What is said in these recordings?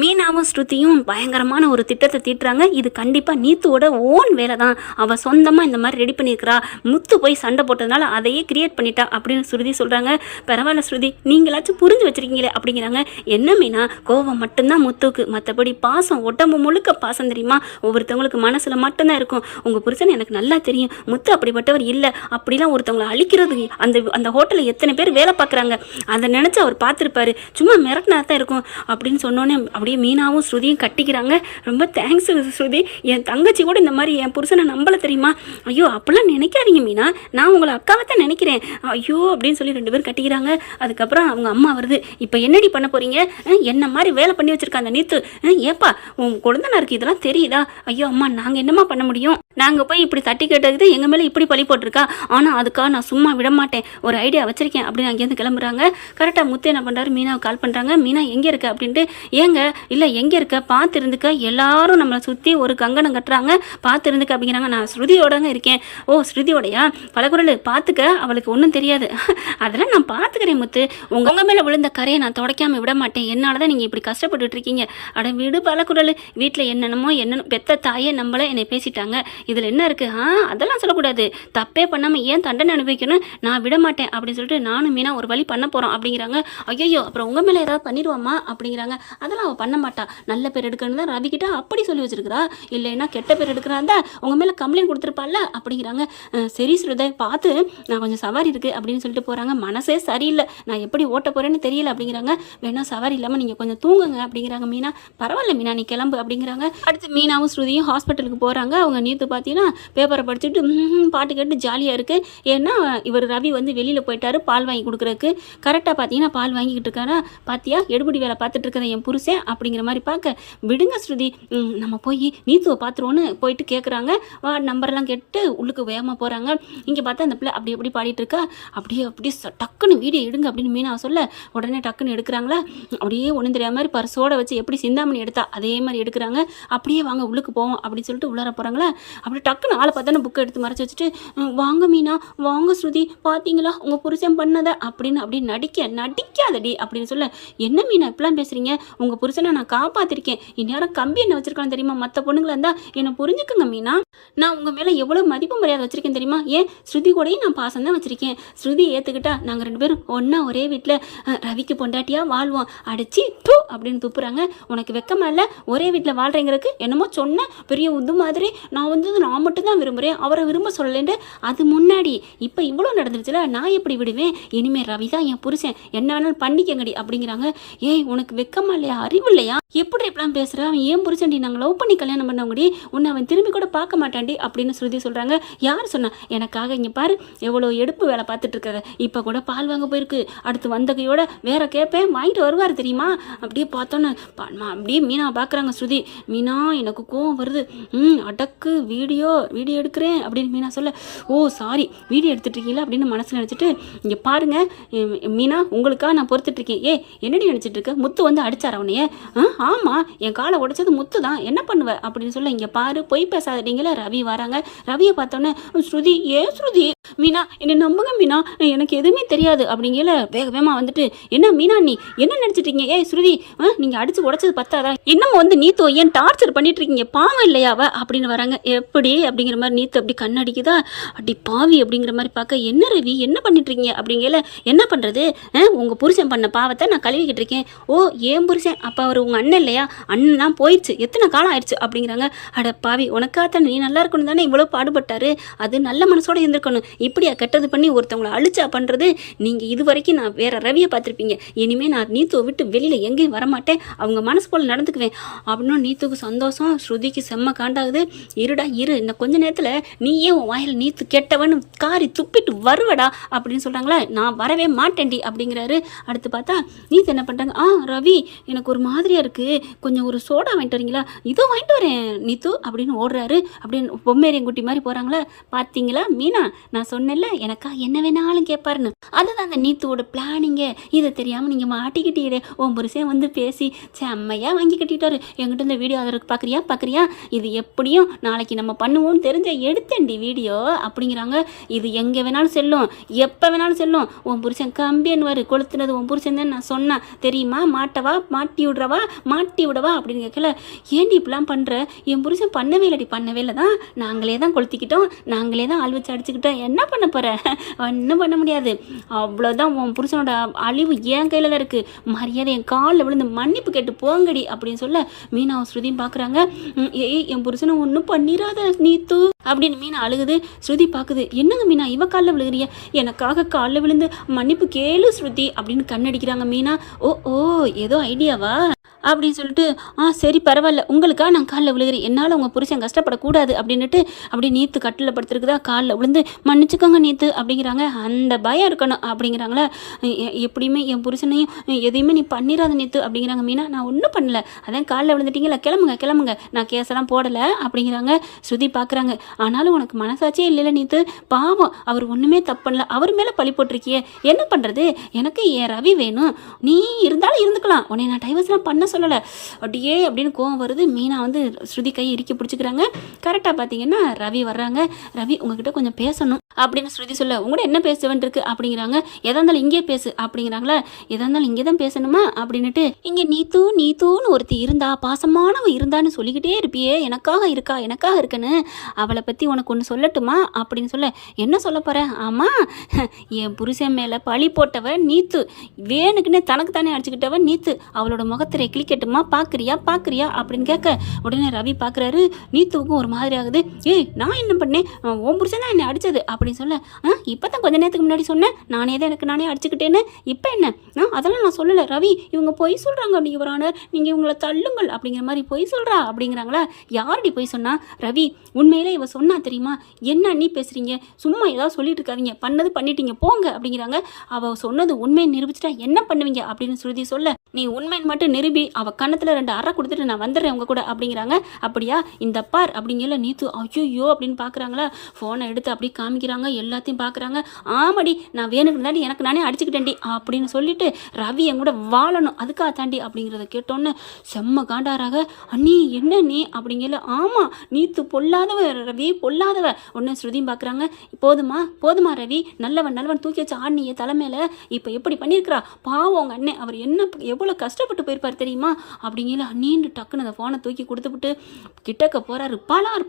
மீனாவும் ஸ்ருதியும் பயங்கரமான ஒரு திட்டத்தை தீட்டுறாங்க. இது கண்டிப்பாக நீத்துவோட ஓன் வேலை தான். அவள் சொந்தமாக இந்த மாதிரி ரெடி பண்ணியிருக்கிறா. முத்து போய் சண்டை போட்டதுனால அதையே கிரியேட் பண்ணிட்டா அப்படின்னு ஸ்ருதி சொல்கிறாங்க. பரவாயில்ல ஸ்ருதி, நீங்களாச்சும் புரிஞ்சு வச்சுருக்கீங்களே அப்படிங்கிறாங்க. என்ன மீனா, கோவம் மட்டும்தான் முத்துக்கு, மற்றபடி பாசம் உடம்பு முழுக்க பாசம் தெரியுமா, ஒவ்வொருத்தவங்களுக்கு மனசில் மட்டும்தான் இருக்கும். உங்கள் புருஷன் எனக்கு நல்லா தெரியும், முத்து அப்படிப்பட்டவர் இல்லை. அப்படிலாம் ஒருத்தவங்களை அழிக்கிறது அந்த அந்த ஹோட்டலில் எத்தனை பேர் வேலை பார்க்குறாங்க, அதை நினச்சி அவர் பார்த்துருப்பாரு. சும்மா மிரட்டினா தான் இருக்கும் அப்படின்னு சொன்னோன்னே அப்படியே மீனாவும் ஸ்ருதியும் கட்டிக்கிறாங்க. ரொம்ப தேங்க்ஸ் ஸ்ருதி, என் தங்கச்சி கூட இந்த மாதிரி என் புருஷனை நம்பலை தெரியுமா. ஐயோ அப்படிலாம் நினைக்காதீங்க மீனா, நான் உங்களை அக்காவை தான் நினைக்கிறேன் ஐயோ அப்படின்னு சொல்லி 2 பேரும் கட்டிக்கிறாங்க. அதுக்கப்புறம் அவங்க அம்மா வருது. இப்போ என்னடி பண்ண போறீங்க, என்ன மாதிரி வேலை பண்ணி வச்சிருக்க அந்த நீத்து, ஏப்பா உன் குழந்தைனாருக்கு இதெல்லாம் தெரியுதா. ஐயோ அம்மா நாங்கள் என்னம்மா பண்ண முடியும், நாங்கள் போய் இப்படி தட்டி கேட்டது எங்கள் மேலே இப்படி பழி போட்டிருக்கா, ஆனால் அதுக்காக நான் சும்மா விட மாட்டேன், ஒரு ஐடியா வச்சிருக்கேன் அப்படின்னு அங்கேருந்து கிளம்புறாங்க. கரெக்டாக முத்து என்ன பண்ணுறாரு, மீனாவை கால் பண்ணுறாங்க. மீனா எங்கே இருக்க அப்படின்ட்டு. ஏங்க இல்லை எங்கே இருக்க, பார்த்து இருந்துக்க, எல்லாரும் நம்மளை சுற்றி ஒரு கங்கணம் கட்டுறாங்க, பார்த்து இருந்துக்க அப்படிங்கிறாங்க. நான் ஸ்ருதியோடங்க இருக்கேன். ஓ ஸ்ருதியோடையா, பலகுரல் பார்த்துக்க, அவளுக்கு ஒன்றும் தெரியாது. அதெல்லாம் நான் பார்த்துக்கிறேன் முத்து, உங்கள் மேலே விழுந்த கரையை நான் துடைக்காமல் விட மாட்டேன், என்னால் தான் நீங்கள் இப்படி கஷ்டப்பட்டுட்டு இருக்கீங்க. அட வீடு பலகுரல், வீட்டில் என்னென்னமோ பெத்த தாயே நம்மளை என்னை பேசிட்டாங்க, இதில் என்ன இருக்குது, அதெல்லாம் சொல்லக்கூடாது, தப்பே பண்ணாமல் ஏன் தண்டனை அனுபவிக்கணும், நான் விட மாட்டேன் அப்படின்னு சொல்லிட்டு நானும் மீனா ஒரு வழி பண்ண போகிறோம் அப்படிங்கிறாங்க. ஐயோ அப்புறம் உங்கள் மேலே ஏதாவது பண்ணிடுவாமா அப்படிங்கிறாங்க. அதெல்லாம் அவள் பண்ண மாட்டா, நல்ல பேர் எடுக்கணும் தான் ரவிக்கிட்ட அப்படி சொல்லி வச்சிருக்கிறா, இல்லைன்னா கெட்ட பேர் எடுக்கிறாந்தா உங்கள் மேலே கம்ப்ளைண்ட் கொடுத்துருப்பால அப்படிங்கிறாங்க. சரி ஸ்ருதை பார்த்து, நான் கொஞ்சம் சவாரி இருக்குது அப்படின்னு சொல்லிட்டு போகிறாங்க. மனசே சரியில்லை, நான் எப்படி ஓட்ட போகிறேன்னு தெரியல அப்படிங்கிறாங்க. வேணா சவாரி இல்லாமல் நீங்கள் கொஞ்சம் தூங்குங்க அப்படிங்கிறாங்க. மீனா பரவாயில்ல மீனா நீ கிளம்பு அப்படிங்கிறாங்க. அடுத்து மீனாவும் ஸ்ருதியும் ஹாஸ்பிட்டலுக்கு போகிறாங்க. அவங்க நீத்து பார்த்தீங்கன்னா பேப்பரை படிச்சுட்டு பாட்டு கேட்டு ஜாலியாக இருக்குது. ஏன்னா இவர் ரவி வந்து வெளியில் போயிட்டாரு பால் வாங்கி கொடுக்குறதுக்கு. கரெக்டாக பார்த்தீங்கன்னா பால் வாங்கிக்கிட்டு இருக்காரா, பாத்தியா எடுபடி வேலை பார்த்துட்டு இருக்கிற என் புருஷன் அப்படிங்கிற மாதிரி பார்க்க, விடுங்க ஸ்ருதி நம்ம போய் நீத்துவை பார்த்துருவோன்னு போயிட்டு கேட்குறாங்க. நம்பர்லாம் கேட்டு உள்ளுக்கு வேகமாக போகிறாங்க. இங்கே பார்த்தா அந்த பிள்ளை அப்படி எப்படி பாடிட்டு இருக்கா, அப்படியே டக்குன்னு வீடியோ எடுங்க அப்படின்னு மீனா சொல்ல, உடனே டக்குன்னு எடுக்கிறாங்களா. அப்படியே ஒன்றும் தெரியாத மாதிரி பர்சோட வச்சு எப்படி சிந்தாமணி எடுத்தா அதே மாதிரி எடுக்கிறாங்க. அப்படியே வாங்க உள்ளுக்கு போவோம் அப்படின்னு சொல்லிட்டு உள்ளார போகிறாங்களா. அப்படி டக்குன்னு ஆளை பார்த்தானே புக்கை எடுத்து மறைச்சி வச்சுட்டு, வாங்க மீனா வாங்க ஸ்ருதி பார்த்தீங்களா உங்கள் புருஷன் பண்ணதை அப்படின்னு நடிக்காதடி அப்படின்னு சொல்ல, என்ன மீனா இப்படிலாம் பேசுகிறீங்க, உங்கள் புருஷனை நான் காப்பாற்றிருக்கேன், இந்நேரம் கம்பி என்ன வச்சிருக்கான்னு தெரியுமா, மற்ற பொண்ணுங்களா இருந்தால் என்னை புரிஞ்சுக்குங்க மீனா, நான் உங்கள் மேலே எவ்வளோ மதிப்பு மரியாதை வச்சுருக்கேன் தெரியுமா, ஏன் ஸ்ருதி கூடயும் நான் பாசம் தான் வச்சுருக்கேன், ஸ்ருதி ஏற்றுக்கிட்டா நாங்கள் 2 பேரும் ஒன்றா ஒரே வீட்டில் ரவிக்கு பொண்டாட்டியாக வாழ்வோம், அடிச்சு டூ அப்படின்னு துப்புறாங்க. உனக்கு வெக்கமா இல்லை, ஒரே வீட்டில் வாழ்கிறேங்கிறதுக்கு என்னமோ சொன்ன பெரிய உது மாதிரி, நான் மட்டும்தான் விரும்புகிறேன், அவரை விரும்ப சொல்லலேன்ட்டு, அது முன்னாடி இப்போ இவ்வளோ நடந்துருச்சுல, நான் எப்படி விடுவேன், இனிமேல் ரவி தான் என் புருஷன், என்ன வேணாலும் பண்ணிக்கங்கடி அப்படிங்கிறாங்க. ஏய் உனக்கு வெக்கமா இல்லையா, அறிவு இல்லையா, எப்படி எப்படிலாம் பேசுகிற, அவன் ஏன் புருஷன்டி, நாங்கள் லவ் பண்ணி கல்யாணம் பண்ணவங்கடி, உன்னை அவன் திரும்பி கூட பார்க்க மாட்டான்டி அப்படின்னு ஸ்ருதி சொல்கிறாங்க. யார் சொன்னா, எனக்காக இங்கே பாரு எவ்வளோ எடுப்பு வேலை பார்த்துட்டு இருக்கிற, இப்போ கூட பால் வாங்க போயிருக்கு, அடுத்து வந்த கையோட வேற கேட்பேன் வாங்கிட்டு வருவார் தெரியுமா. அப்படியே பார்த்தோன்னு அப்படியே மீனா பார்க்குறாங்க ஸ்ருதி. மீனா எனக்கு கோவம் வருது, அடக்கு வீடியோ எடுக்கிறேன் அப்படின்னு மீனா சொல்ல, ஓ சாரி வீடியோ எடுத்துட்டு இருக்கீங்களா அப்படின்னு மனசில் நினச்சிட்டு, இங்கே பாருங்க மீனா உங்களுக்காக நான் பொறுத்துட்ருக்கேன். என்னடி நினச்சிட்டு இருக்க, முத்து வந்து அடிச்சார் அவனையே, ஆமாம் என் காலை உடைச்சது முத்து தான், என்ன பண்ணுவ அப்படின்னு சொல்ல, இங்கே பாரு பொய் பேசாதீங்களே. ரவி வராங்க. ரவியை பார்த்தோன்னே ஸ்ருதி, ஸ்ருதி மீனா என்னை நம்புங்க மீனா எனக்கு எதுவுமே தெரியாது அப்படிங்கல வேகமாக வந்துட்டு, என்ன மீனா நீ என்ன நினச்சிட்டு இருக்கீங்க, ஸ்ருதி நீங்கள் அடிச்சு உடைச்சது பத்தாதா, இன்னமும் வந்து நீத்து ஏன் டார்ச்சர் பண்ணிட்டு இருக்கீங்க, பாவம் இல்லையாவ அப்படின்னு வராங்க. எப்படி அப்படிங்கிற மாதிரி நீத்து அப்படி கண்ணடிக்குதா, அப்படி பாவி அப்படிங்கிற மாதிரி பார்க்க, என்ன ரவி என்ன பண்ணிட்டு இருக்கீங்க அப்படிங்கல, என்ன பண்ணுறது உங்கள் புருஷன் பண்ண பாவத்தை நான் கழுவிக்கிட்டு இருக்கேன். ஓ ஏன் புருஷன், அப்போ அவர் உங்கள் அண்ணன் இல்லையா, அண்ணன் போயிடுச்சு எத்தனை காலம் ஆயிடுச்சு அப்படிங்கிறாங்க. அட பாவி உனக்காத்தான் நீ நல்லா இருக்கணும் தானே இவ்வளோ பாடுபட்டாரு, அது நல்ல மனசோட இருந்திருக்கணும், இப்படியா கெட்டது பண்ணி ஒருத்தவங்களை அழிச்சா பண்ணுறது, நீங்கள் இது வரைக்கும் நான் வேற ரவியை பார்த்துருப்பீங்க, இனிமேல் நான் நீத்துவை விட்டு வெளியில் எங்கேயும் வரமாட்டேன், அவங்க மனசு போல் நடந்துக்குவேன் அப்படின்னு. நீத்துக்கு சந்தோஷம், ஸ்ருதிக்கு செம்ம காண்டாகுது. இருடா இரு, இந்த கொஞ்ச நேரத்தில் நீ ஏன் உன் வாயில் நீத்து கெட்டவன்னு காரி துப்பிட்டு வருவடா அப்படின்னு சொல்கிறாங்களா. நான் வரவே மாட்டேன்டி அப்படிங்கிறாரு. அடுத்து பார்த்தா நீத்து என்ன பண்ணுறாங்க, ரவி எனக்கு ஒரு மாதிரியாக இருக்குது, கொஞ்சம் ஒரு சோடா வாங்கிட்டு வரீங்களா, இதோ வாங்கிட்டு வரேன் நீத்து அப்படின்னு ஓடுறாரு. அப்படின்னு பொம்மேரியம் குட்டி மாதிரி போகிறாங்களா. பார்த்தீங்களா மீனா நான் சொன்னேன்ல எனக்கா என்ன வேணாலும் கேட்பாருன்னு, அதுதான் அந்த நீத்துவோட பிளானிங்க, இதை தெரியாமல் நீங்கள் மாட்டிக்கிட்டீரே, உன் புருஷன் வந்து பேசி செம்மையாக வாங்கி கட்டிட்டாரு, என்கிட்ட இந்த வீடியோ அதற்கு பார்க்குறியா இது எப்படியும் நாளைக்கு நம்ம நம்ம பண்ணுவோம்னு தெரிஞ்ச எடுத்தேன்டி வீடியோ அப்படிங்கிறாங்க. இது எங்கே வேணாலும் செல்லும், எப்போ வேணாலும் செல்லும். உன் புருஷன் கம்பியன்வார், கொளுத்துனது உன் புருஷன் தான் நான் சொன்னேன் தெரியுமா, மாட்டவா மாட்டி விடவா அப்படின்னு கேட்கல. ஏண்டி இப்படிலாம் பண்ணுற, என் புருஷன் பண்ணவே இல்லை தான், நாங்களே தான் கொளுத்திக்கிட்டோம், நாங்களே தான் ஆள் வச்சு அடிச்சுக்கிட்டோம், என்ன பண்ண போகிற, ஒன்றும் பண்ண முடியாது, அவ்வளோதான், உன் புருஷனோட அழிவு என் கையில் தான் இருக்குது, மரியாதை என் காலில் விழுந்து மன்னிப்பு கேட்டு போங்கடி அப்படின்னு சொல்ல மீனாவும் ஸ்ருதியும் பார்க்குறாங்க. ஏய் என் புருஷனை ஒன்றும் பண்ணிடாத நீத்து அப்படின்னு மீனா அழுகுது. ஸ்ருதி பார்க்குது, என்னங்க மீனா இவ காலில் விழுகிறிய, எனக்காக காலில் விழுந்து மன்னிப்பு கேளு ஸ்ருதி அப்படின்னு கண்ணடிக்கிறாங்க மீனா. ஓ ஏதோ ஐடியாவா அப்படின்னு சொல்லிட்டு, சரி பரவாயில்ல, உங்களுக்கா நான் காலில் விழுகிறேன், என்னால் உங்கள் புருஷன் கஷ்டப்படக்கூடாது அப்படின்னுட்டு அப்படி நீத்து கட்டில் படுத்துருக்குதா, காலில் விழுந்து மன்னிச்சுக்கோங்க நீத்து அப்படிங்கிறாங்க. அந்த பயம் இருக்கணும் அப்படிங்கிறாங்களே, எப்படியுமே என் புருஷனையும் எதையுமே நீ பண்ணிடாத நீத்து அப்படிங்கிறாங்க மீனா. நான் ஒன்றும் பண்ணல, அதான் காலில் விழுந்துட்டீங்களா, கிளம்புங்க, நான் கேஸெல்லாம் போடலை அப்படிங்கிறாங்க. ஸ்ருதி பார்க்குறாங்க, ஆனாலும் உனக்கு மனசாட்சியே இல்லைல்ல நீத்து, பாவம் அவர் ஒன்றுமே தப்பு பண்ணல, அவர் மேலே பழி போட்டிருக்கியே, என்ன பண்ணுறது, எனக்கு என் ரவி வேணும், நீ இருந்தாலும் இருந்துக்கலாம், உன்னை நான் டைவர்ஸ்லாம் பண்ண சொல்லலை அப்படியே அப்படின்னு கோவம் வருது. மீனா வந்து ஸ்ருதி கையை இறுக்கி பிடிச்சிக்கிறாங்க. கரெக்டாக பார்த்தீங்கன்னா ரவி வர்றாங்க. ரவி உங்ககிட்ட கொஞ்சம் பேசணும் அப்படின்னு ஸ்ருதி சொல்ல, உங்கள்கிட்ட என்ன பேச வேண்டியிருக்கு அப்படிங்கிறாங்க. எதா இருந்தாலும் இங்கே பேசு அப்படிங்கிறாங்களா. எதா இருந்தாலும் இங்கே தான் பேசணுமா அப்படின்னுட்டு, இங்கே நீத்தூன்னு ஒருத்தி இருந்தா, பாசமானவ இருந்தான்னு சொல்லிக்கிட்டே இருப்பியே, எனக்காக இருக்குன்னு, அவளை பற்றி உனக்கு ஒன்று சொல்லட்டுமா அப்படின்னு சொல்ல, என்ன சொல்ல போகிறேன், ஆமாம் என் புருஷன் மேலே பழி போட்டவ நீத்து, வேணுக்குன்னு தனக்கு தானே அடிச்சுக்கிட்டவ நீத்து, அவளோட முகத்திரை கிளிக்கட்டுமா, பார்க்குறியா அப்படின்னு கேட்க, உடனே ரவி பார்க்குறாரு. நீத்துவுக்கும் ஒரு மாதிரி ஆகுது. ஏய் நான் என்ன பண்ணேன், உன் புருஷன் தான் என்னை அடித்தது அப்படின்னு சொல்ல, இப்போ தான் கொஞ்ச நேரத்துக்கு முன்னாடி சொன்னேன் நானே தான் எனக்கு நானே அடிச்சுக்கிட்டேன்னு, இப்போ என்ன, அதெல்லாம் நான் சொல்லலை ரவி, இவங்க பொய் சொல்கிறாங்க யுவரானர், நீங்கள் இவங்களை தள்ளுங்கள் அப்படிங்கிற மாதிரி பொய் சொல்கிறா அப்படிங்கிறாங்களா. யாரடி பொய் சொன்னா, ரவி உண்மையிலே இவ சொன்னா தெரியுமா, என்ன நீ பேசுகிறீங்க, சும்மா ஏதாவது சொல்லிட்டு இருக்காதீங்க, பண்ணது பண்ணிட்டீங்க போங்க அப்படிங்கிறாங்க. அவள் சொன்னது உண்மையை நிரூபிச்சிட்டா என்ன பண்ணுவீங்க அப்படின்னு ஸ்ருதி சொல்ல, நீ உண்மைன்னு மட்டும் நிரூபி, அவள் கண்ணத்தில் 2 அறை கொடுத்துட்டு நான் வந்துடுறேன் உங்க கூட அப்படிங்கிறாங்க. அப்படியா இந்த பார் அப்படிங்கல நீத்து ஐயோ அப்படின்னு பார்க்குறாங்களா. ஃபோனை எடுத்து அப்படி காமிக்கிறாங்க, எல்லாத்தையும் பார்க்குறாங்க. ஆமாடி நான் வேணுக்கு தாண்டி எனக்கு நானே அடிச்சுக்கிட்டேன்டி அப்படின்னு சொல்லிட்டு ரவி என் கூட வாழணும் அதுக்காக தாண்டி அப்படிங்கிறத கேட்டோன்னு செம்ம காண்டாராக. அண்ணி என்ன நீ அப்படிங்கல, ஆமாம் நீத்து பொல்லாதவ ரவி பொல்லாதவ. ஒன்று ஸ்ருதியும் பார்க்குறாங்க. போதுமா ரவி, நல்லவன் தூக்கி வச்சு ஆண்ணிய தலைமையில இப்போ எப்படி பண்ணியிருக்கிறா பாவம் உங்க அண்ணன், அவர் என்ன எவ்வளோ கஷ்டப்பட்டு போயிருப்பார் தெரியுமா அப்படிங்கல. அண்ணீன்னு டக்குன்னு அந்த ஃபோனை தூக்கி கொடுத்துவிட்டு கிட்டக்க போகிறாரு.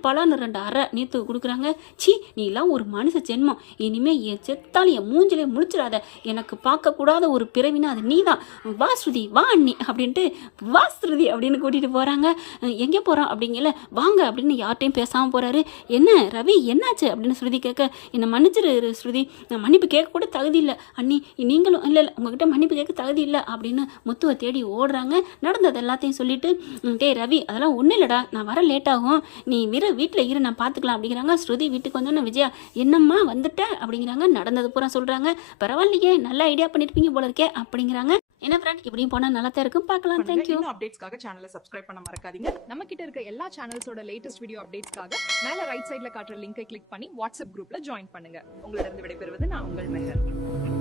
பலான்னு 2 அறை நீத்து கொடுக்குறாங்க. நீ எல்லாம் ஒரு மனுஷ ஜென்மம், இனிமேல் என் செத்தாலும் என் மூஞ்சிலே முழிச்சிடாத, எனக்கு பார்க்கக்கூடாத ஒரு பிறவினா அது நீ தான், வா ஸ்ருதி வா அண்ணி அப்படின்ட்டு வா ஸ்ருதி அப்படின்னு கூட்டிகிட்டு போகிறாங்க. எங்கே போகிறோம் அப்படிங்கல, வாங்க அப்படின்னு யார்ட்டையும் பேசாமல் போகிறாரு. என்ன ரவி என்னாச்சு அப்படின்னு ஸ்ருதி கேட்க, என்னை மன்னிச்சிரு ஸ்ருதி, நான் மன்னிப்பு கேட்க கூட தகுதி இல்லை அண்ணி, நீங்களும் இல்லை உங்ககிட்ட மன்னிப்பு கேட்க தகுதி இல்லை அப்படின்னு முத்துவை தேடி ஓடுறாங்க. நடந்தது எல்லாத்தையும் சொல்லிட்டு, டேய் ரவி அதெல்லாம் ஒன்றும் இல்லைடா, நான் வர லேட் ஆகும், நீ வீட்டில் இரு நான் பார்த்துக்கலாம் அப்படிங்கிறாங்க. ஸ்ருதி வீட்டுக்கு வந்தோன்னே விஜயா என்னம்மா வந்துட்ட அப்படிங்கிறாங்க. நடந்தது பூரா சொல்கிறாங்க. பரவாயில்லையே நல்ல ஐடியா பண்ணியிருப்பீங்க போல இருக்கே அப்படிங்கிறாங்க. என்ன ஃப்ரெண்ட் இப்படியும் போனால் நல்லா தான் இருக்கும், பார்க்கலாம். தேங்க்யூ. அப்டேட்ஸ்க்காக சேனலை சப்ஸ்கிரைப் பண்ண மறக்காதீங்க. நம்ம கிட்ட இருக்க எல்லா சேனல்ஸோட லேட்டஸ்ட் வீடியோ அப்டேட்ஸ்க்காக மேல ரைட் சைடுல காட்டுற லிங்கை கிளிக் பண்ணி வாட்ஸ்அப் குரூப்ல ஜாயின் பண்ணுங்க. உங்களிடம் விடைபெறுவது நான் உங்கள் மெஹர்.